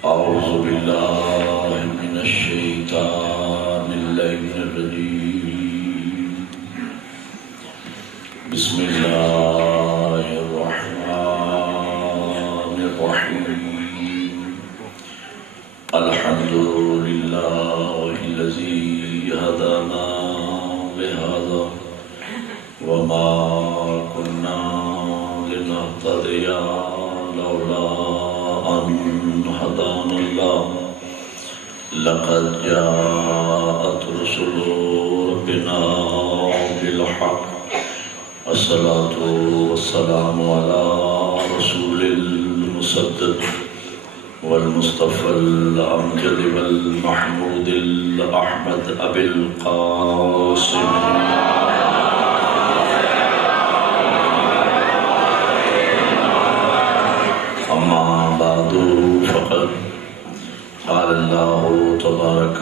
أعوذ بالله من الشيطان اللعين الرجيم. بسم الله الرحمن الرحيم. الحمد لله الذي هدانا لهذا وما كنا لنهتدي لولا أن هدانا الله. لقد جاءت رسل ربنا بالحق. الصلاة والسلام على رسول المسدد والمصطفى الأمجد والمحمود الأحمد أبي القاسم. أما بعد فقد قال الله تبارك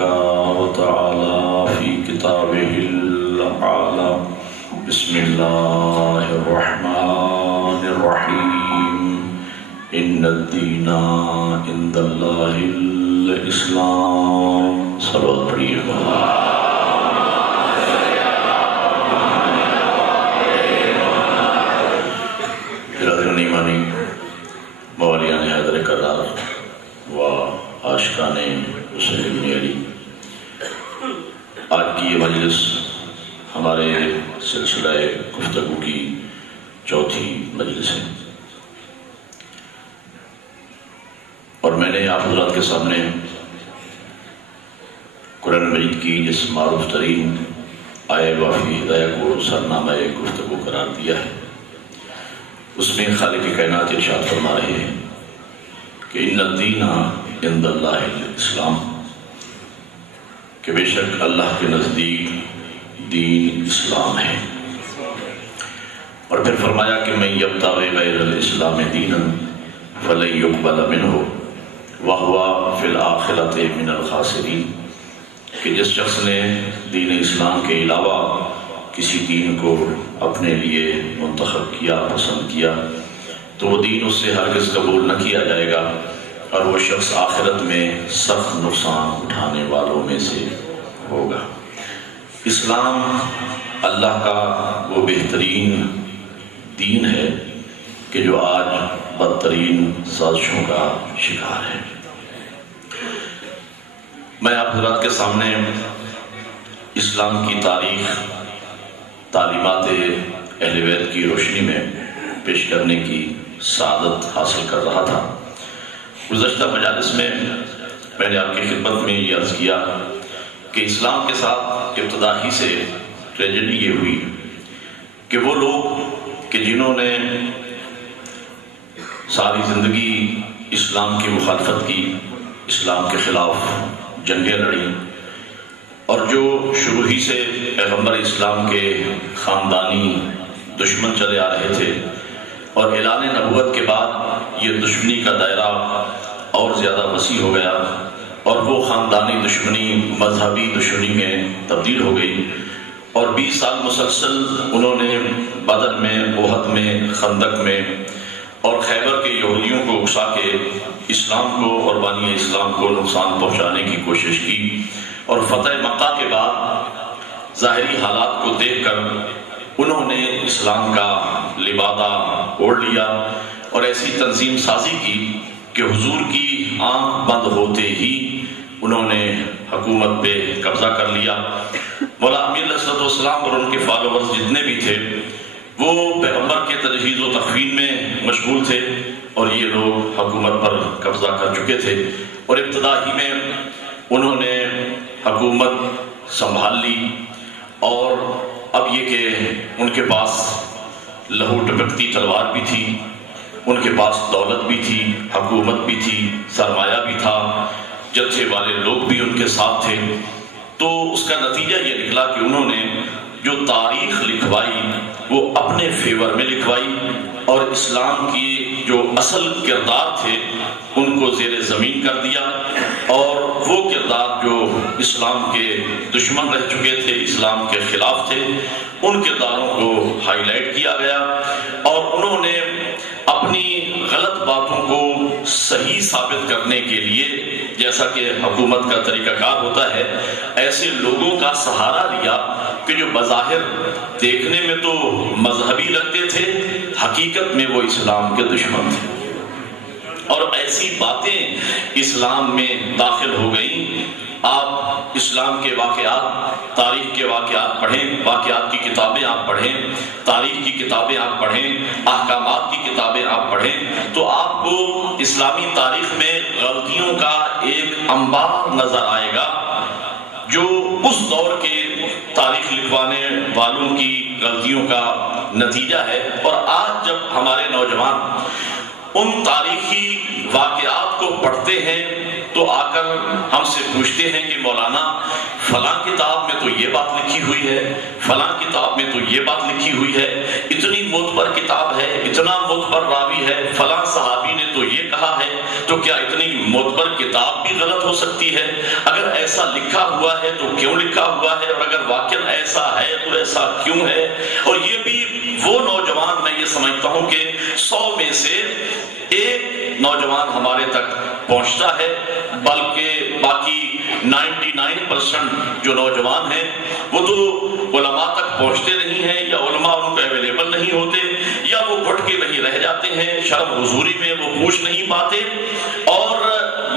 وتعالى في كتابه الأعلى. بسم الله الرحمن الرحيم. إن الدين عند الله الإسلام. صلوات پڑھیے. برادران ایمانی، موالیان حیدر کرار و عاشقان حسین بن علی، آج کی یہ مجلس ہمارے سلسلہ گفتگو کی چوتھی مجلس ہے، اور میں نے آپ حضرات کے سامنے قرآن مجید کی جس معروف ترین آیہ وافی ہدایہ کو سرنامہ گفتگو قرار دیا ہے، اس میں خالق کائنات ارشاد فرما رہے ہیں کہ ان الدین عند اللہ الاسلام، کہ بے شک اللہ کے نزدیک دین اسلام ہے. اور پھر فرمایا کہ من یبتغی غیر الاسلام دینا فلن یقبل منہ وہو فی الآخرۃ من الخاسرین، کہ جس شخص نے دین اسلام کے علاوہ کسی دین کو اپنے لیے منتخب کیا، پسند کیا، تو وہ دین اس سے ہرگز قبول نہ کیا جائے گا، اور وہ شخص آخرت میں سخت نقصان اٹھانے والوں میں سے ہوگا. اسلام اللہ کا وہ بہترین دین ہے کہ جو آج بدترین سازشوں کا شکار ہے. میں آپ حضرات کے سامنے اسلام کی تاریخ، تعلیمات اہل بیت کی روشنی میں پیش کرنے کی سعادت حاصل کر رہا تھا. گزشتہ مجالس میں نے آپ کی خدمت میں یہ عرض کیا کہ اسلام کے ساتھ ابتدا ہی سے ٹریجڈی یہ ہوئی کہ وہ لوگ کہ جنہوں نے ساری زندگی اسلام کی مخالفت کی، اسلام کے خلاف جنگیں لڑی، اور جو شروع ہی سے پیغمبر اسلام کے خاندانی دشمن چلے آ رہے تھے، اور اعلان نبوت کے بعد یہ دشمنی کا دائرہ اور زیادہ وسیع ہو گیا، اور وہ خاندانی دشمنی مذہبی دشمنی میں تبدیل ہو گئی، اور 20 سال مسلسل انہوں نے بدر میں، احد میں، خندق میں اور خیبر کے یہودیوں کو اکسا کے اسلام کو اور بانی اسلام کو نقصان پہنچانے کی کوشش کی. اور فتح مکہ کے بعد ظاہری حالات کو دیکھ کر انہوں نے اسلام کا لبادہ اوڑھ لیا اور ایسی تنظیم سازی کی کہ حضور کی آنکھ بند ہوتے ہی انہوں نے حکومت پہ قبضہ کر لیا. مولا امیر علیہ السلام اور ان کے فالوورز جتنے بھی تھے وہ پیغمبر کے تجہیز و تخوین میں مشغول تھے، اور یہ لوگ حکومت پر قبضہ کر چکے تھے، اور ابتدا ہی میں انہوں نے حکومت سنبھال لی. اور اب یہ کہ ان کے پاس لہو ٹپکتی تلوار بھی تھی، ان کے پاس دولت بھی تھی، حکومت بھی تھی، سرمایہ بھی تھا، جتھے والے لوگ بھی ان کے ساتھ تھے. تو اس کا نتیجہ یہ نکلا کہ انہوں نے جو تاریخ لکھوائی وہ اپنے فیور میں لکھوائی، اور اسلام کی جو اصل کردار تھے ان کو زیر زمین کر دیا، اور وہ کردار جو اسلام کے دشمن رہ چکے تھے، اسلام کے خلاف تھے، ان کرداروں کو ہائی لائٹ کیا گیا، اور انہوں نے اپنی غلط باتوں کو صحیح ثابت کرنے کے لیے جیسا کہ حکومت کا طریقہ کار ہوتا ہے ایسے لوگوں کا سہارا لیا کہ جو بظاہر دیکھنے میں تو مذہبی لگتے تھے حقیقت میں وہ اسلام کے دشمن تھے، اور ایسی باتیں اسلام میں داخل ہو گئیں۔ آپ اسلام کے واقعات، تاریخ کے واقعات پڑھیں، واقعات کی کتابیں آپ پڑھیں، تاریخ کی کتابیں آپ پڑھیں، احکامات کی کتابیں آپ پڑھیں، تو آپ کو اسلامی تاریخ میں غلطیوں کا ایک انبار نظر آئے گا جو اس دور کے تاریخ لکھوانے والوں کی غلطیوں کا نتیجہ ہے۔ اور آج جب ہمارے نوجوان ان تاریخی واقعات کو پڑھتے ہیں تو آ کر ہم سے پوچھتے ہیں کہ مولانا فلاں کتاب میں تو یہ بات لکھی ہوئی ہے، فلاں کتاب میں تو یہ بات لکھی ہوئی ہے، اتنی معتبر کتاب ہے، اتنا معتبر راوی ہے، فلاں صحابی نے تو یہ کہا ہے، تو کیا اتنی معتبر کتاب بھی غلط ہو سکتی ہے؟ اگر ایسا لکھا ہوا ہے تو کیوں لکھا ہوا ہے، اور اگر واقعا ایسا ہے تو ایسا کیوں ہے؟ اور یہ بھی وہ نوجوان، میں یہ سمجھتا ہوں کہ 100 میں سے ایک نوجوان ہمارے تک پہنچتا ہے، بلکہ باقی 99% جو نوجوان ہیں وہ تو علماء تک پہنچتے نہیں ہیں، یا علماء ان کو اویلیبل نہیں ہوتے، یا وہ گھٹ کے وہیں رہ جاتے ہیں، شرم حضوری میں وہ پوچھ نہیں پاتے، اور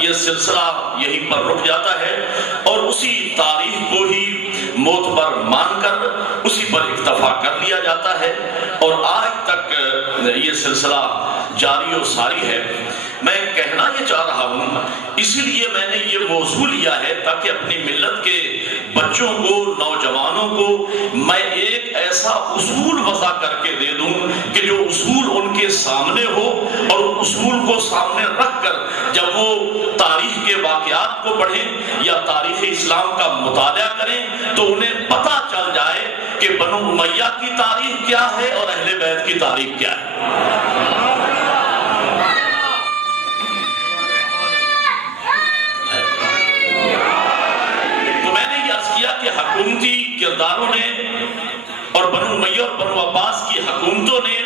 یہ سلسلہ یہیں پر رک جاتا ہے، اور اسی تاریخ کو ہی معتبر مان کر اسی پر اکتفا کر لیا جاتا ہے، اور آج تک یہ سلسلہ جاری و ساری ہے۔ میں کہنا یہ چاہ رہا ہوں، اسی لیے میں نے یہ موضوع لیا ہے تاکہ اپنی ملت کے بچوں کو، نوجوانوں کو میں ایک ایسا اصول وضع کر کے دے دوں کہ جو اصول ان کے سامنے ہو، اور اصول کو سامنے رکھ کر جب وہ تاریخ کے واقعات کو پڑھیں یا تاریخ اسلام کا مطالعہ کریں تو انہیں پتہ چل جائے کہ بنو امیہ کی تاریخ کیا ہے اور اہل بیت کی تاریخ کیا ہے۔ کہ حکومتی کرداروں نے اور بنو امیہ اور بنو عباس کی حکومتوں نے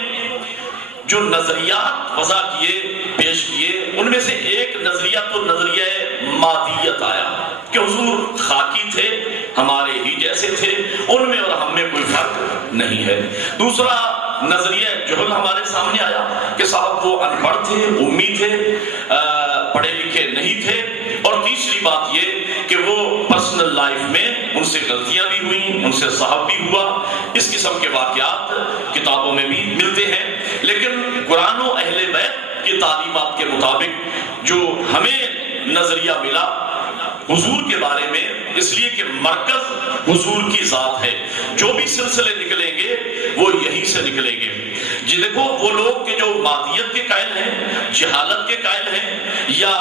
جو نظریات وضع کیے، پیش کیے، ان میں سے ایک نظریہ تو نظریہ مادیت آیا کہ حضور خاکی تھے، ہمارے ہی جیسے تھے، ان میں اور ہم میں کوئی فرق نہیں ہے۔ دوسرا نظریہ جہل ہمارے سامنے آیا کہ صاحب وہ ان پڑھ تھے، امی تھے، پڑھے لکھے نہیں تھے، اور تیسری بات یہ کہ وہ پرسنل لائف میں ان سے غلطیاں بھی ہوئیں، ان سے صحب بھی ہوا۔ اس قسم کے واقعات کتابوں میں بھی ملتے ہیں، لیکن قرآن و اہل بیت کی تعلیمات کے مطابق جو ہمیں نظریہ ملا حضور کے بارے میں، اس لیے کہ مرکز حضور کی ذات ہے، جو بھی سلسلے نکلیں گے وہ یہی سے نکلیں گے۔ جی دیکھو، وہ لوگ کہ جو مادیت کے قائل ہیں، جہالت کے قائل ہیں، یا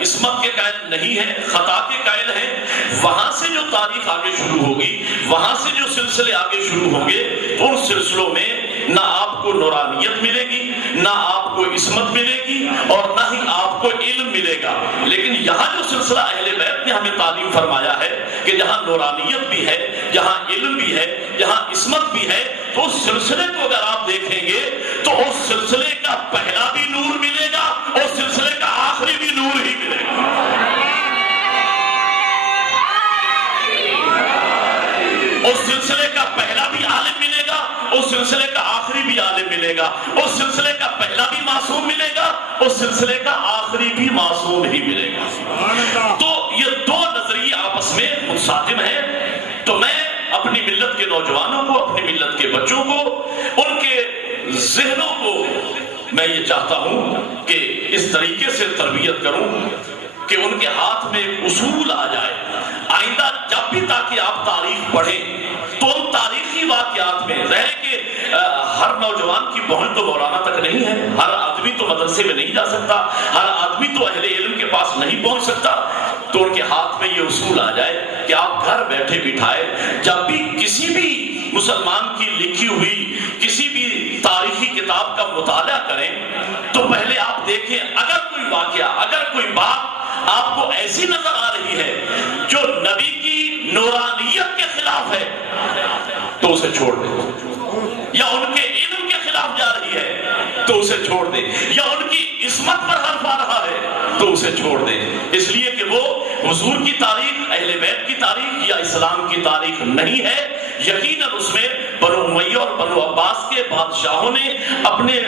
عصمت کے قائل نہیں ہیں، خطا کے قائل ہیں، وہاں سے جو تاریخ آگے شروع ہوگی، وہاں سے جو سلسلے آگے شروع ہوں گے، ان سلسلوں میں نہ آپ کو نورانیت ملے گی، نہ آپ کو عصمت ملے گی، اور نہ ہی آپ کو علم ملے گا۔ لیکن یہاں جو سلسلہ اہل بیت نے ہمیں تعلیم فرمایا ہے کہ جہاں نورانیت بھی ہے، جہاں علم بھی ہے، جہاں عصمت بھی ہے، تو اس سلسلے کو اگر آپ دیکھیں گے تو اس سلسلے کا پہلا بھی نور ملے گا، اور سلسلے کا آخری بھی نور ہی ملے گا۔ اس سلسلے کا پہلا بھی عالم ملے گا، اس سلسلے کا آخری بھی عالم ملے گا، اس سلسلے کا پہلا بھی معصوم ملے گا، اس سلسلے کا آخری بھی معصوم ہی ملے گا۔ تو یہ دو نظریے آپس میں متصادم ہیں۔ تو میں اپنی ملت کے نوجوانوں کو، اپنی ملت کے بچوں کو، ان کے ذہنوں کو میں یہ چاہتا ہوں کہ اس طریقے سے تربیت کروں کہ ان کے ہاتھ میں ایک اصول آ جائے۔ آئندہ جب بھی تاکہ آپ تاریخ پڑھیں تو ان تاریخی واقعات میں، ظاہر ہے کہ ہر نوجوان کی پہنچ تو مولانا تک نہیں ہے، ہر آدمی تو مدرسے میں نہیں جا سکتا، ہر آدمی تو اہل علم کے پاس نہیں پہنچ سکتا، تو ان کے ہاتھ میں یہ اصول آ جائے کہ آپ گھر بیٹھے بٹھائے جب بھی کسی بھی مسلمان کی لکھی ہوئی کسی بھی تاریخی کتاب کا مطالعہ کریں تو پہلے آپ دیکھیں، اگر کوئی واقعہ، اگر کوئی بات آپ کو ایسی نظر آ رہی ہے جو نبی کی نورانیت کے خلاف ہے تو اسے چھوڑ دیں، یا ان کے علم کے خلاف جا رہی ہے تو اسے چھوڑ دیں، یا ان کی عصمت عصمت پر حرف آ رہا ہے تو اسے چھوڑ دیں، اس لیے کہ وہ حضور کی تاریخ، اہل بیت کی تاریخ یا اسلام کی تاریخ نہیں ہے۔ یقیناً اس میں بنو امیہ اور بنو عباس کے بادشاہوں نے اپنے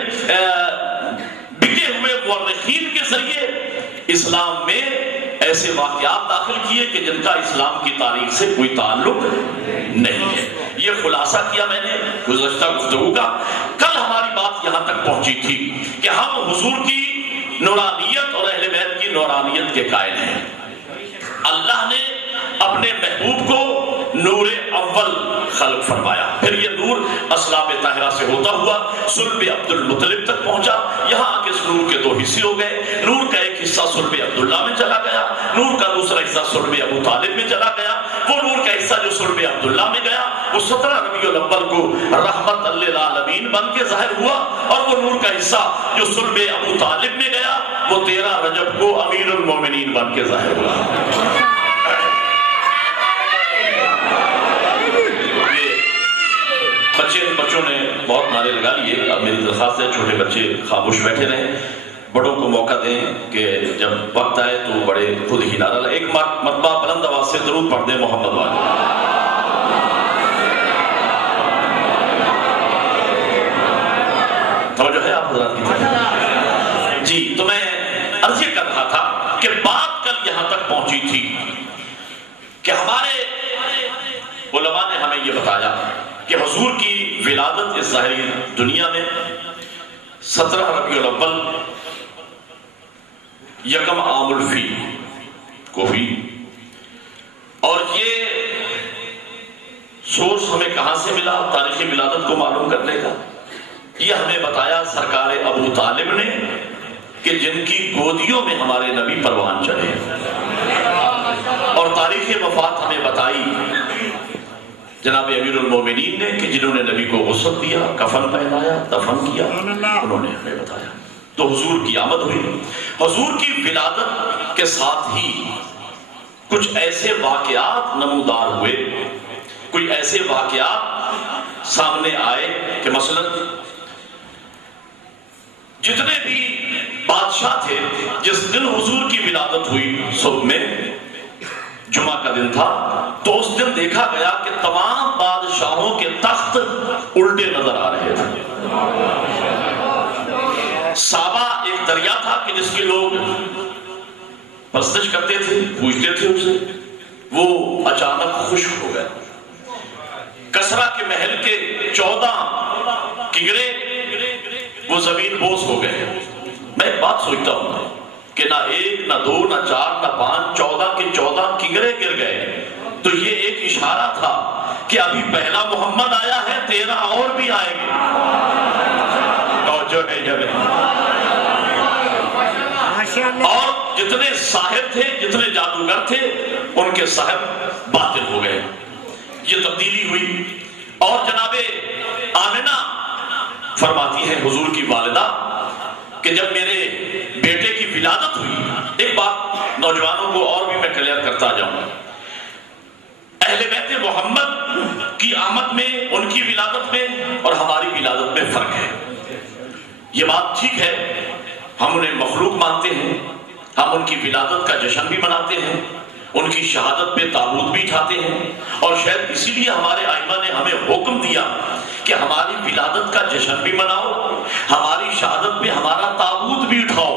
بکے ہوئے مورخین کے ذریعے اسلام میں ایسے واقعات داخل کیے کہ جن کا اسلام کی تاریخ سے کوئی تعلق نہیں ہے۔ یہ خلاصہ کیا میں نے گزشتہ گفتگو کا۔ کل ہماری بات یہاں تک پہنچی تھی کہ ہم حضور کی نورانیت اور اہل بیت کی نورانیت کے قائل ہیں۔ اللہ نے اپنے محبوب کو نور اول خلق فرمایا، پھر یہ نور اسلام طاہرہ سے ہوتا ہوا صلب عبد المطلب تک پہنچا۔ یہاں آ کے اس نور کے دو حصے ہو گئے، نور کا ایک حصہ صلب عبداللہ میں چلا گیا، نور کا دوسرا حصہ صلب ابو طالب میں چلا گیا۔ وہ نور کا حصہ جو صلب عبداللہ میں گیا وہ 17 ربیع الاول کو رحمت للعالمین بن کے ظاہر ہوا، اور وہ نور کا حصہ جو صلب ابو طالب میں گیا وہ 13 رجب کو امیر المومنین بن کے ظاہر ہوا۔ بچوں نے بہت نعرے لگا لیے، اب میری درخواست ہے چھوٹے بچے خاموش بیٹھے رہیں، بڑوں کو موقع دیں کہ جب وقت آئے تو بڑے خود ہی نعرہ لگائیں۔ ایک مرتبہ بلند آواز سے درود پڑھ دیں محمد والے۔ توجہ ہے آپ حضرات کی؟ جی، تو میں عرض یہ کر رہا تھا کہ بات کل یہاں تک پہنچی تھی کہ ہمارے علماء نے ہمیں یہ بتایا کہ حضور کی ولادت اس ظاہری دنیا میں 17 ربیع الاول یکم عام الفیل کو ہوئی، اور یہ سورس ہمیں کہاں سے ملا تاریخی ولادت کو معلوم کرنے کا؟ یہ ہمیں بتایا سرکار ابو طالب نے کہ جن کی گودیوں میں ہمارے نبی پروان چڑھے، اور تاریخ وفات ہمیں بتائی جناب امیر المومنین نے کہ جنہوں نے نبی کو غسل دیا، کفن پہنایا، دفن کیا، انہوں نے ہمیں بتایا۔ تو حضور کی آمد ہوئی۔ حضور کی ولادت کے ساتھ ہی کچھ ایسے واقعات نمودار ہوئے، کوئی ایسے واقعات سامنے آئے کہ مثلا جتنے بھی بادشاہ تھے، جس دن حضور کی ولادت ہوئی صبح میں جمعہ کا دن تھا، تو اس دن دیکھا گیا کہ تمام بادشاہوں کے تخت الٹے نظر آ رہے تھے۔ سابا ایک دریا تھا کہ جس کے لوگ پرستش کرتے تھے، پوجتے تھے اسے، وہ اچانک خشک ہو گیا۔ کسرا کے محل کے 14 کنگرے وہ زمین بوس ہو گئے۔ میں ایک بات سوچتا ہوں کہ نہ ایک، نہ دو، نہ چار، نہ 5، 14 کے 14 کنگرے گر گئے، تو یہ ایک اشارہ تھا کہ ابھی پہلا محمد آیا ہے، 13 اور بھی آئیں گے۔ توجہ ہے جب اور جتنے ساحر تھے، جتنے جادوگر تھے، ان کے صاحب باطل ہو گئے۔ یہ تبدیلی ہوئی، اور جناب آمنہ فرماتی ہے حضور کی والدہ کہ جب میرے بیٹے کی ولادت ہوئی، ایک بات نوجوانوں کو اور بھی میں کلیئر کرتا جاؤں، اہل بیت محمد کی آمد میں، ان کی ولادت میں اور ہماری ولادت میں فرق ہے۔ یہ بات ٹھیک ہے، ہم انہیں مخلوق مانتے ہیں، ہم ان کی ولادت کا جشن بھی مناتے ہیں، ان کی شہادت پہ تابوت بھی اٹھاتے ہیں، اور شاید اسی لیے ہمارے ائمہ نے ہمیں حکم دیا کہ ہماری ولادت کا جشن بھی مناؤ، ہماری شہادت پہ ہمارا تابوت بھی اٹھاؤ۔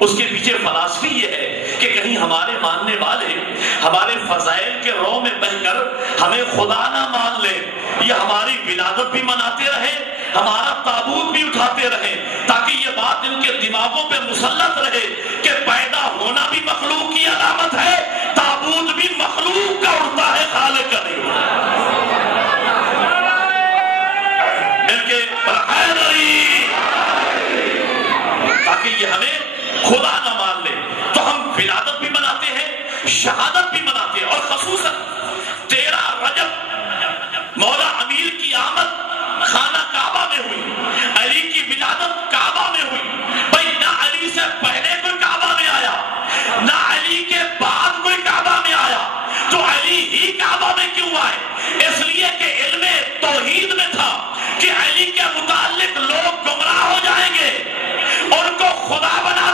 اس کے پیچھے فلسفی یہ ہے کہ کہیں ہمارے ماننے والے ہمارے فضائل کے رو میں بہ کر ہمیں خدا نہ مان لے، یہ ہماری ولادت بھی مناتے رہے، ہمارا تابوت بھی اٹھاتے رہے، تاکہ یہ بات ان کے دماغوں پہ مسلط رہے کہ پیدا ہونا بھی مخلوق کی علامت ہے، تابوت بھی مخلوق کا اڑتا ہے، خالق کا نہیں اڑتا۔ تاکہ یہ ہمیں خدا نہ مان لے، تو ہم ولادت بھی مناتے ہیں، شہادت بھی مناتے ہیں، اور خصوصاً 13 رجب مولا امیر کی آمد خانہ کعبہ میں ہوئی، علی کی ولادت کعبہ میں ہوئی۔ بھائی نہ علی سے پہلے کوئی کعبہ میں آیا، نہ علی کے بعد کوئی کعبہ میں آیا، تو علی ہی کعبہ میں کیوں آئے؟ اس لیے کہ علم توحید میں تھا کہ علی کے متعلق لوگ گمراہ ہو جائیں گے، ان کو خدا بنا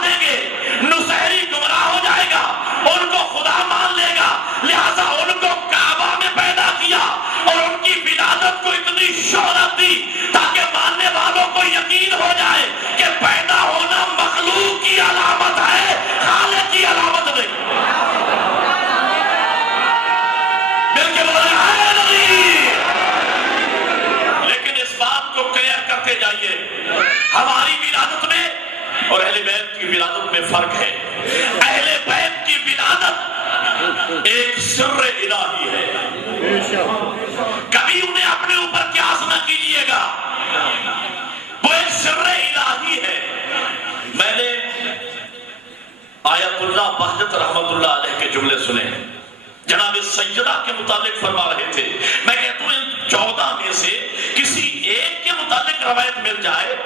کی ولادت میں فرق ہے. اہل بیت کی ولادت ایک سر الہی ہے. کبھی انہیں اپنے اوپر قیاس نہ کیجیے گا، وہ ایک سر الہی ہے. میں نے آیت اللہ بہجت رحمت اللہ علیہ کے جملے سنے، جناب سیدہ کے متعلق فرما رہے تھے. میں کہتا ہوں ان 14 میں سے کسی ایک کے متعلق روایت مل جائے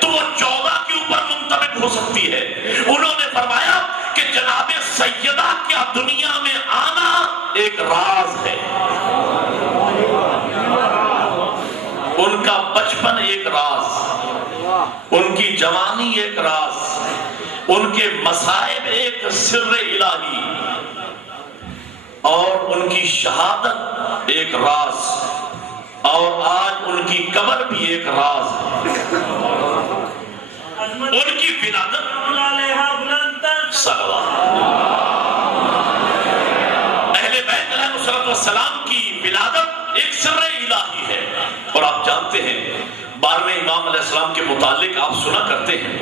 تو وہ 14 کے اوپر منطبق ہو سکتی ہے. انہوں نے فرمایا کہ جناب سیدہ کا دنیا میں آنا ایک راز ہے، ان کا بچپن ایک راز، ان کی جوانی ایک راز، ان کے مصائب ایک سر الہی، اور ان کی شہادت ایک راز، اور آج ان کی قبر بھی ایک راز ہے. ان کی ولادت اہل بیت علیہ السلام کی ولادت ایک سر الہی ہے. اور آپ جانتے ہیں 12ویں امام علیہ السلام کے متعلق آپ سنا کرتے ہیں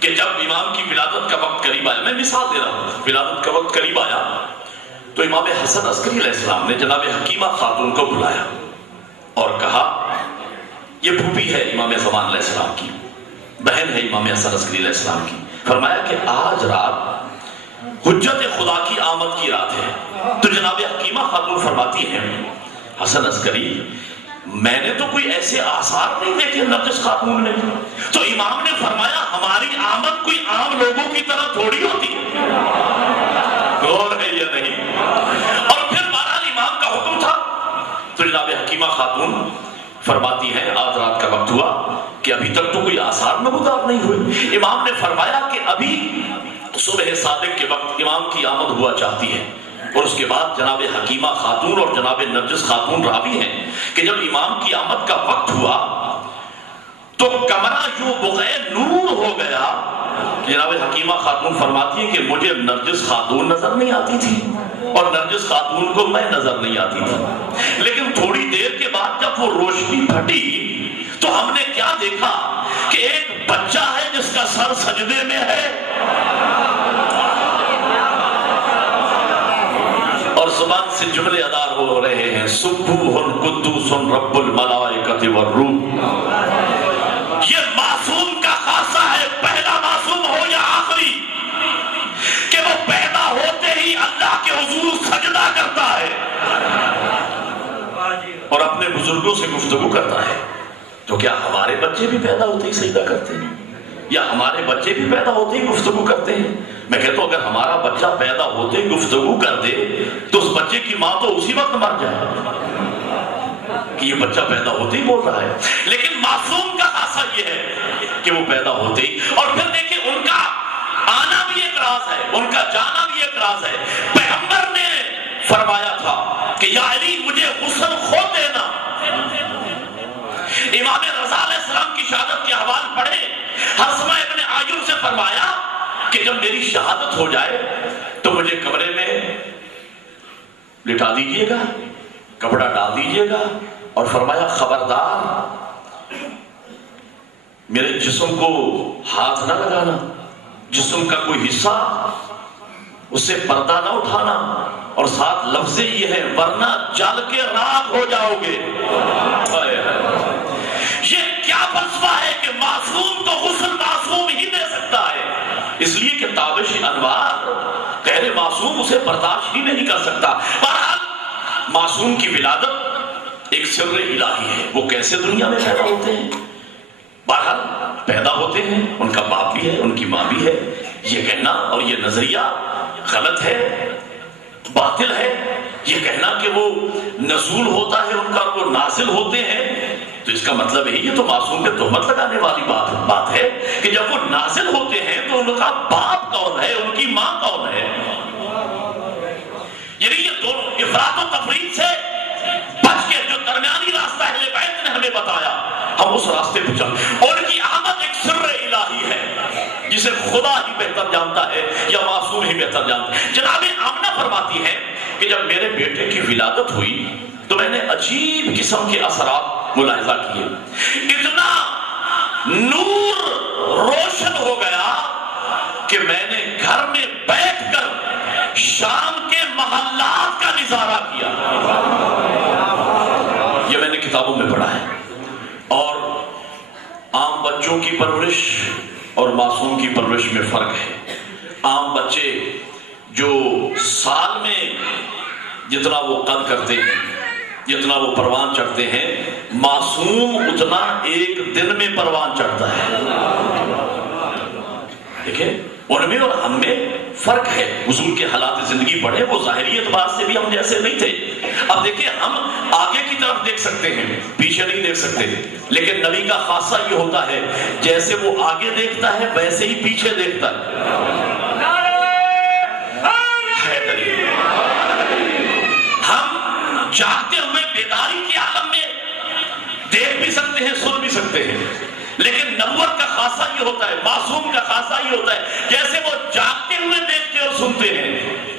کہ جب امام کی ولادت کا وقت قریب آیا، میں مثال دے رہا ہوں، ولادت کا وقت قریب آیا تو امام حسن عسکری علیہ السلام نے جناب حکیمہ خاتون کو بلایا اور کہا، یہ پھوپھی ہے امام زمان علیہ السلام کی، بہن ہے امام حسن عسکری علیہ السلام کی. فرمایا کہ آج رات حجت خدا کی آمد کی رات ہے. تو جناب حکیمہ خاتون فرماتی ہیں، حسن عسکری میں نے تو کوئی ایسے آثار نہیں دیکھے نرجس خاتون نے. تو امام نے فرمایا ہماری آمد کوئی عام لوگوں کی طرح تھوڑی ہوتی ہے، غور ہے یا نہیں. اور پھر بہرحال امام کا حکم تھا. تو جناب حکیمہ خاتون فرماتی ہیں آج رات کا وقت ہوا کہ ابھی تک تو کوئی آثار نمودار نہیں ہوئے. امام نے فرمایا کہ ابھی صبح صادق کے وقت امام کی آمد ہوا چاہتی ہے. اور اس کے بعد جناب حکیمہ خاتون اور جناب نرجس خاتون راوی ہیں کہ جب امام کی آمد کا وقت ہوا تو کمرہ یوں بغیر نور ہو گیا. جناب حکیمہ خاتون فرماتی ہیں کہ مجھے نرجس خاتون نظر نہیں آتی تھی اور نرجس خاتون کو میں نظر نہیں آتی تھی. لیکن تھوڑی دیر کے بعد جب وہ روشنی پھٹی تو ہم نے کیا دیکھا کہ ایک بچہ ہے جس کا سر سجدے میں ہے اور زبان سے جملے ادا ہو رہے ہیں، سبوح قدوس رب الملائکۃ والروح. یہ معصوم کا خاصہ ہے، پہلا معصوم ہو یا آخری، کہ وہ پیدا ہوتے ہی اللہ کے حضور سجدہ کرتا ہے اور اپنے بزرگوں سے گفتگو کرتا ہے. تو کیا ہمارے بچے بھی پیدا ہوتے ہی سجدہ کرتے ہیں یا ہمارے بچے بھی پیدا ہوتے ہی گفتگو کرتے ہیں؟ میں کہتا ہوں اگر ہمارا بچہ پیدا ہوتے ہی گفتگو کر دے تو اس بچے کی ماں تو اسی وقت مر جائے کہ یہ بچہ پیدا ہوتے ہی بول رہا ہے. لیکن معصوم کا خاصہ یہ ہے کہ وہ پیدا ہوتے ہی. اور پھر دیکھیں ان کا آنا بھی ایک راز ہے، ان کا جانا بھی ایک راز ہے. پیغمبر نے فرمایا تھا کہ یا علی مجھے غسل خود دینا. امام رضا علیہ السلام کی شہادت کے احوال پڑھے. حسمہ ابن عایل سے فرمایا کہ جب میری شہادت ہو جائے تو مجھے کمرے میں لٹا دیجئے گا، کپڑا ڈال دیجئے گا، اور فرمایا خبردار میرے جسم کو ہاتھ نہ لگانا، جسم کا کوئی حصہ اس سے پردہ نہ اٹھانا، اور ساتھ لفظ یہ ہے ورنہ جل کے راکھ ہو جاؤ گے. یہ کیا فلسفہ ہے کہ معصوم تو غسل معصوم ہی دے سکتا ہے، اس لیے کہ تابش انوار غیر معصوم اسے برداشت ہی نہیں کر سکتا. بہرحال معصوم کی ولادت ایک سر الہی ہے. وہ کیسے دنیا میں پیدا ہوتے ہیں؟ بہرحال پیدا ہوتے ہیں، ان کا باپ بھی ہے، ان کی ماں بھی ہے. یہ کہنا اور یہ نظریہ غلط ہے، باطل ہے. یہ کہنا کہ وہ نزول ہوتا ہے ان کا اور وہ نازل ہوتے ہیں تو اس کا مطلب ہے یہ تو معصوم پہ تہمت لگانے والی بات ہے کہ جب وہ نازل ہوتے ہیں تو ان کا باپ کون ہے، ان کی ماں کون ہے. یعنی یہ دونوں افراط و تفریط سے بچ کے جو درمیانی راستہ اہل بیت نے ہمیں بتایا ہم اس راستے پہ چل. ان کی آمد ایک سر الہی ہے جسے خدا ہی بہتر جانتا ہے یا معصوم ہی بہتر جانتا ہے. جناب آمنہ فرماتی ہے کہ جب میرے بیٹے کی ولادت ہوئی تو میں نے عجیب قسم کے اثرات ملاحظہ کیے. اتنا نور روشن ہو گیا اظہار کیا. یہ میں نے کتابوں میں پڑھا ہے. اور عام بچوں کی پرورش اور معصوم کی پرورش میں فرق ہے. عام بچے جو سال میں جتنا وہ قد کرتے ہیں، جتنا وہ پروان چڑھتے ہیں، معصوم اتنا ایک دن میں پروان چڑھتا ہے. دیکھیں ان میں اور ہم میں فرق ہے. حضور کے حالات زندگی پڑھے، وہ ظاہری اعتبار سے بھی ہم جیسے نہیں تھے. اب دیکھیں ہم آگے کی طرف دیکھ سکتے ہیں، پیچھے نہیں دیکھ سکتے، لیکن نبی کا خاصہ یہ ہوتا ہے جیسے وہ آگے دیکھتا ہے ویسے ہی پیچھے دیکھتا ہے. ہم جاگتے ہوئے بیداری کے عالم میں دیکھ بھی سکتے ہیں، سن بھی سکتے ہیں، لیکن نبوت کا خاصہ یہ ہوتا ہے، معصوم کا خاصہ یہ ہوتا ہے جیسے وہ جاگتے ہوئے دیکھتے اور سنتے ہیں،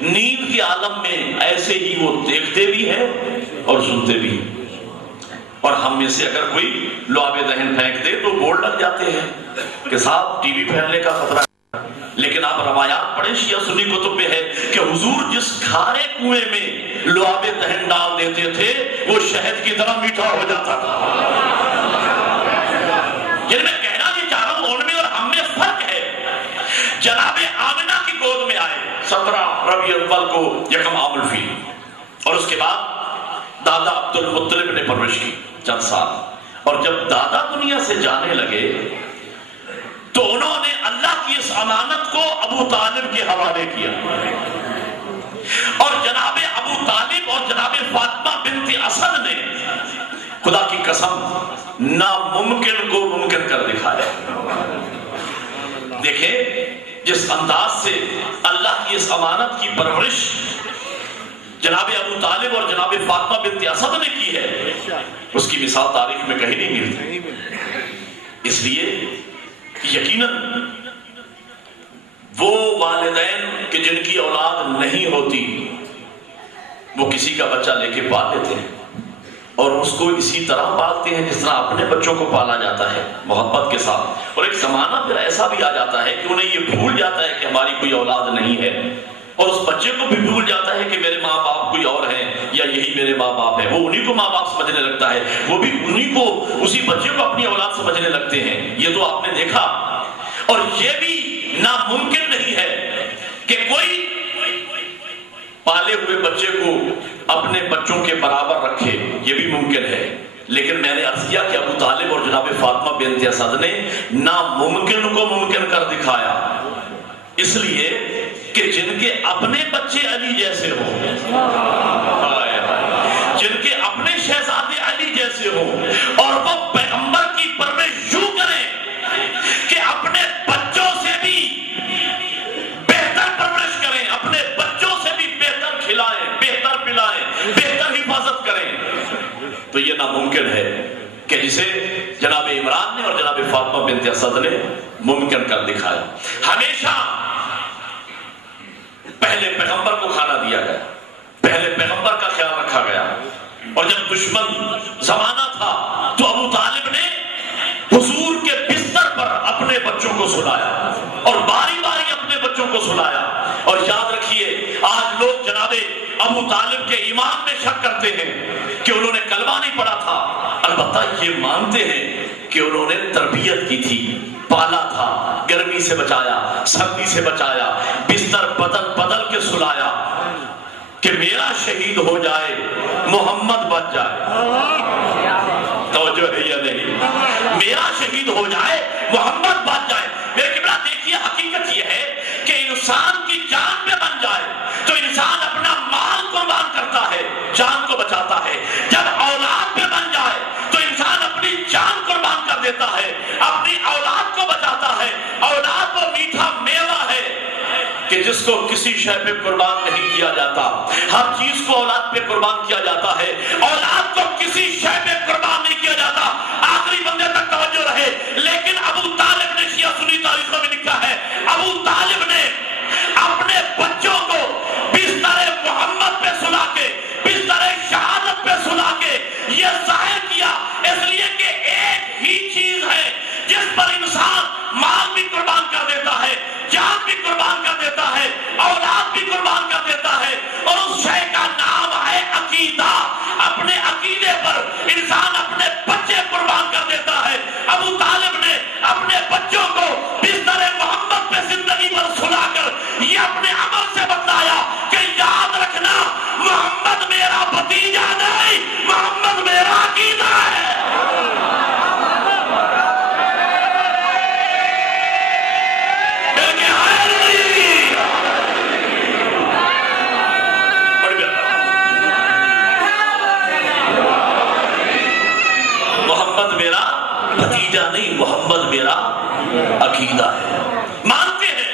نیند کے عالم میں ایسے ہی وہ دیکھتے بھی ہیں اور سنتے بھی ہیں. اور ہم میں سے اگر کوئی لعاب دہن پھینک دے تو بورڈ لگ جاتے ہیں کہ صاحب ٹی وی پھیلنے کا خطرہ. لیکن آپ روایات پڑھیں شیعہ سنی کتب میں ہے کہ حضور جس کھارے کنویں میں لعاب دہن ڈال دیتے تھے وہ شہد کی طرح میٹھا ہو جاتا تھا. جن میں کہنا یہ چاہ رہا ہوں ان میں اور ہم میں فرق ہے. جناب آمنہ کی گود میں آئے 17 ربیع الاول کو یکم عام الفیل، اور اس کے بعد دادا عبد المطلب نے پرورش کی چند سال. اور جب دادا دنیا سے جانے لگے تو انہوں نے اللہ کی اس امانت کو ابو طالب کے حوالے کیا. اور جناب ابو طالب اور جناب فاطمہ بنت اسد نے خدا کی قسم ناممکن کو ممکن کر دکھایا. دیکھیں جس انداز سے اللہ کی اس امانت کی پرورش جناب ابو طالب اور جناب فاطمہ بنت اسد نے کی ہے اس کی مثال تاریخ میں کہیں نہیں ملتی. اس لیے یقیناً وہ والدین کہ جن کی اولاد نہیں ہوتی وہ کسی کا بچہ لے کے پال لیتے ہیں اور اس کو اسی طرح پالتے ہیں جس طرح اپنے بچوں کو پالا جاتا ہے، محبت کے ساتھ. اور ایک زمانہ پھر ایسا بھی آ جاتا ہے کہ انہیں یہ بھول جاتا ہے کہ ہماری کوئی اولاد نہیں ہے، اور اس بچے کو بھی بھول جاتا ہے کہ میرے ماں باپ کوئی اور ہیں یا یہی میرے ماں باپ ہیں. وہ انہی کو ماں باپ سمجھنے لگتا ہے، وہ بھی انہی کو، اسی بچے کو اپنی اولاد سمجھنے لگتے ہیں. یہ تو آپ نے دیکھا. اور یہ بھی ناممکن نہیں ہے کہ کوئی پالے ہوئے بچے کو اپنے بچوں کے برابر رکھے، یہ بھی ممکن ہے. لیکن میں نے عرض کیا کہ ابو طالب اور جناب فاطمہ بنت اسد نے ناممکن کو ممکن کر دکھایا، اس لیے کہ جن کے اپنے بچے علی جیسے ہوں، جن کے اپنے شہزادے علی جیسے ہوں، اور وہ پیغمبر کی پرورش یوں کریں کہ اپنے بچوں سے بھی بہتر پرورش کریں، اپنے بچوں سے بھی بہتر کھلائیں، بہتر پلائیں، بہتر حفاظت کریں، تو یہ ناممکن ہے کہ جسے جناب عمران نے اور جناب فاطمہ بنت اسد نے ممکن کر دکھایا. ہمیشہ پہلے پیغمبر کو کھانا دیا گیا، پہلے پیغمبر کا خیال رکھا گیا. اور جب دشمن زمانہ تھا تو ابو طالب نے حضور کے بستر پر اپنے بچوں کو سلایا اور باری باری اپنے بچوں کو سلایا. اور یاد رکھیے آج لوگ جناب ابو طالب کے ایمان میں شک کرتے ہیں کہ انہوں نے کلمہ نہیں پڑھا تھا، البتہ یہ مانتے ہیں کہ انہوں نے تربیت کی تھی، پالا تھا، گرمی سے بچایا، سردی سے بچایا، بستر بدل بدل کے سلایا کہ میرا شہید ہو جائے محمد بچ جائے. توجہ ہے یا نہیں؟ میرا شہید ہو جائے محمد بچ جائے. میرے قبلہ دیکھیے حقیقت یہ ہے کہ انسان کی جان پہ بن جائے تو انسان اپنا مال قربان کرتا ہے، جان کو بچاتا ہے. جب اولاد پہ بن جائے تو انسان اپنی جان قربان کر دیتا ہے، اپنی اولاد کو بچاتا ہے. اولاد وہ میٹھا میوہ ہے کہ جس کو کسی شے پہ قربان نہیں کیا جاتا. ہر چیز کو اولاد پہ قربان کیا جاتا ہے، اولاد کو کسی شے پہ قربان نہیں کیا جاتا. آخری بندے تک توجہ رہے. لیکن ابو طالب نے شیعہ سنی تاریخوں میں لکھا ہے، ابو طالب نے اپنے بچوں کو بستر محمد پہ سلا کے، بستر شہادت پہ سلا کے یہ ظاہر کیا، اس لیے کہ ایک ہی چیز ہے جس پر انسان مال بھی قربان کر دیتا ہے، جان بھی قربان کر دیتا ہے، اولاد بھی قربان کر دیتا ہے، اور اس شے کا نام ہے عقیدہ ہے، مانتے ہیں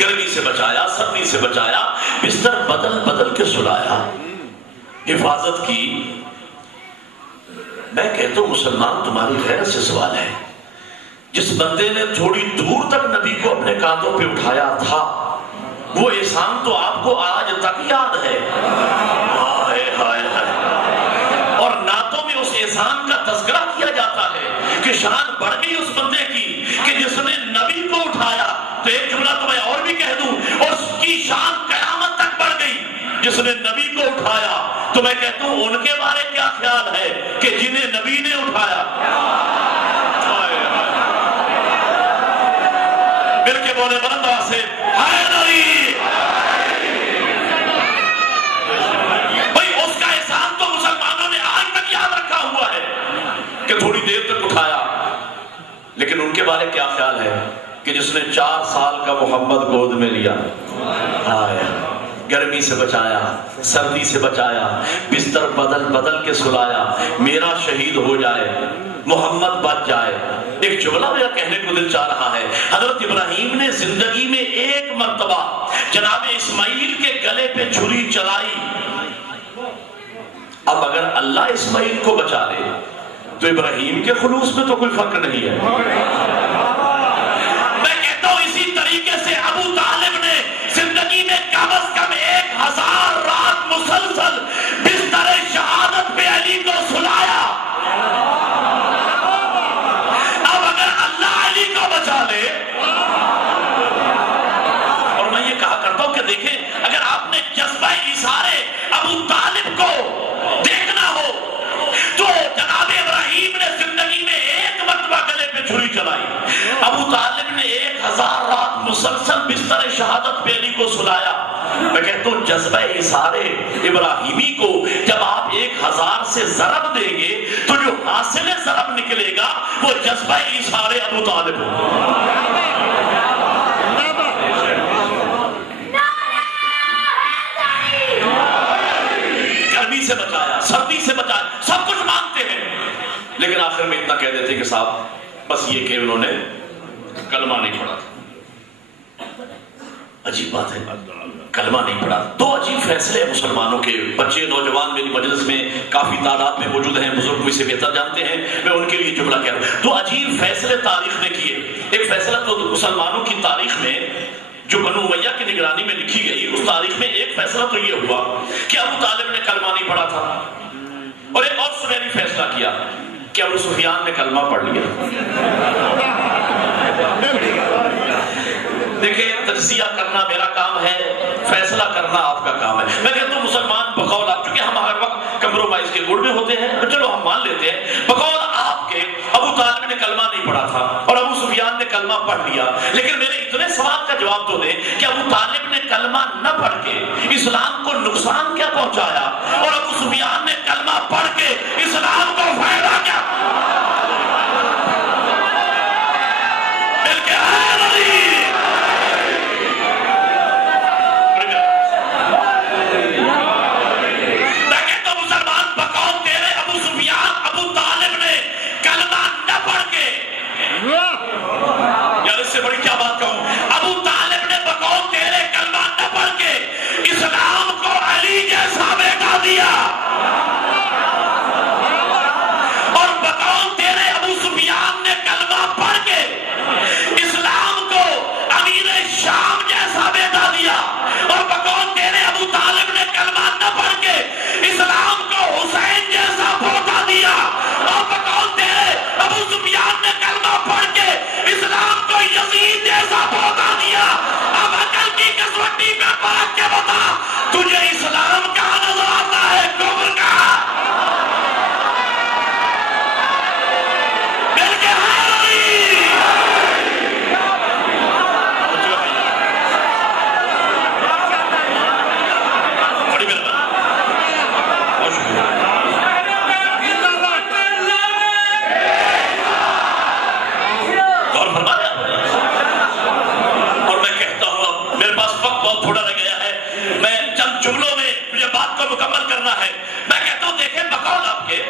گرمی سے بچایا، سردی سے بچایا، بستر بدل بدل کے سلایا، حفاظت کی۔ میں کہتا ہوں مسلمان تمہاری غیرت سے سوال ہے، جس بندے نے تھوڑی دور تک نبی کو اپنے کاندھوں پہ اٹھایا تھا وہ احسان تو آپ کو آج تک یاد ہے، ہائے ہائے ہائے، اور نعتوں میں اس احسان کا تذکرہ کیا جاتا ہے کہ شان بڑھ گئی اس بندے کی کہ جس نے نبی کو اٹھایا۔ تو ایک جملہ تو میں اور بھی کہہ دوں، اور اس کی شان قیامت تک بڑھ گئی جس نے نبی کو اٹھایا۔ تو میں کہتا ہوں ان کے بارے کیا خیال ہے کہ جنہیں نبی نے اٹھایا؟ مل کے بولے بلند آواز سے ہائے نبی۔ بھائی اس کا احسان تو مسلمانوں نے آج تک یاد رکھا ہوا ہے کہ تھوڑی دیر تک اٹھایا، لیکن ان کے بارے کیا خیال ہے کہ جس نے 4 سال کا محمد گود میں لیا، گرمی سے بچایا، سردی سے بچایا، بستر بدل بدل کے سلایا، میرا شہید ہو جائے، محمد بچ جائے۔ ایک جملہ میرا کہنے کو دل چاہ رہا ہے، حضرت ابراہیم نے زندگی میں ایک مرتبہ جناب اسماعیل کے گلے پہ چھری چلائی۔ اب اگر اللہ اسماعیل کو بچا لے تو ابراہیم کے خلوص میں تو کوئی فرق نہیں ہے۔ میں کہتا ہوں اسی طریقے سے ابو طالب نے زندگی میں کم از کم 1000 رات مسلسل بستر شہادت پہ علی کو سلایا۔ اب اگر اللہ علی کو بچا لے، اور میں یہ کہا کرتا ہوں کہ دیکھیں اگر آپ نے جذبہ ایثار ابو طالب کو دیکھنا ہو تو جناب ابراہیم نے زندگی میں ایک مرتبہ گلے پہ چھری چلائی، ابو طالب نے 1000 رات مسلسل بستر شہادت پہ علی کو سلایا۔ میں کہتا ہوں جذبہ ایثار ابراہیمی کو جب آپ 1000 سے ضرب دیں گے تو جو حاصل ضرب نکلے گا وہ جذبہ ایثار ابو طالب ہو۔ گرمی سے بچایا، سردی سے بچایا، سب کچھ مانتے ہیں، لیکن آخر میں اتنا کہہ دیتے کہ صاحب بس یہ کہ انہوں نے کلمہ نہیں پڑھا تھا۔ عجیب بات ہے، کلمہ نہیں پڑھا۔ دو عجیب فیصلے مسلمانوں کے، بچے نوجوان میری مجلس میں کافی تعداد میں موجود ہیں، بزرگ مجھ سے بہتر جانتے ہیں، میں ان کے لیے جملہ کہہ رہا ہوں۔ دو عجیب فیصلے تاریخ نے کیے۔ ایک فیصلہ تو مسلمانوں کی تاریخ میں جو بنو امیہ کی نگرانی میں لکھی گئی، اس تاریخ میں ایک فیصلہ تو یہ ہوا کہ ابو طالب نے کلمہ نہیں پڑھا تھا، اور ایک اور سنہری فیصلہ کیا کہ ابو سفیان نے کلمہ پڑھ لیا۔ دیکھیں تجزیہ کرنا میرا کام ہے، فیصلہ کرنا آپ کا کام ہے۔ میں کہتا ہوں مسلمان بقول آپ، چونکہ ہم ہر وقت کمپرومائز کے موڈ میں ہوتے ہیں، چلو ہم مان لیتے ہیں، بقول آپ کے ابو طالب نے کلمہ نہیں پڑھا تھا اور ابو سفیان نے کلمہ پڑھ لیا، لیکن میرے اتنے سوال کا جواب تو دیں کہ ابو طالب نے کلمہ نہ پڑھ کے اسلام کو نقصان کیا پہنچایا اور ابو سفیان نے کلمہ پڑھ کے اسلام کو فائدہ کیا؟ تجھے اسلام کہاں نظر آتا ہے کفر کا؟ مل کے بڑی غور فرمایا۔ اور میں کہتا ہوں میرے پاس وقت بہت تھوڑا رہ گیا ہے، میں چند جملوں میں مجھے بات کو مکمل کرنا ہے۔ میں کہتا ہوں دیکھیں بقول آپ کے،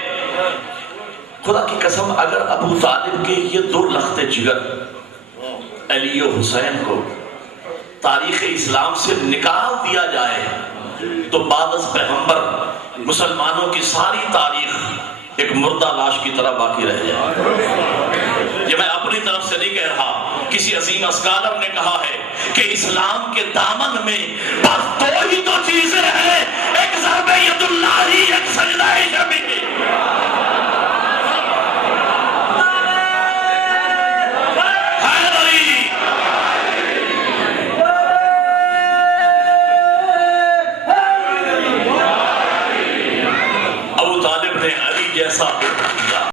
خدا کی قسم اگر ابو طالب کے یہ 2 لخت جگر علی و حسین کو تاریخ اسلام سے نکال دیا جائے تو بعد از پیغمبر مسلمانوں کی ساری تاریخ ایک مردہ لاش کی طرح باقی رہ جائے۔ یہ میں اپنی طرف سے نہیں کہہ رہا، کسی عظیم اسکالر نے کہا ہے کہ اسلام کے دامن میں بس دو ہی تو چیزیں ہیں، ایک ضرب ید اللہ، ایک سجدہ شبیہ۔ جیسا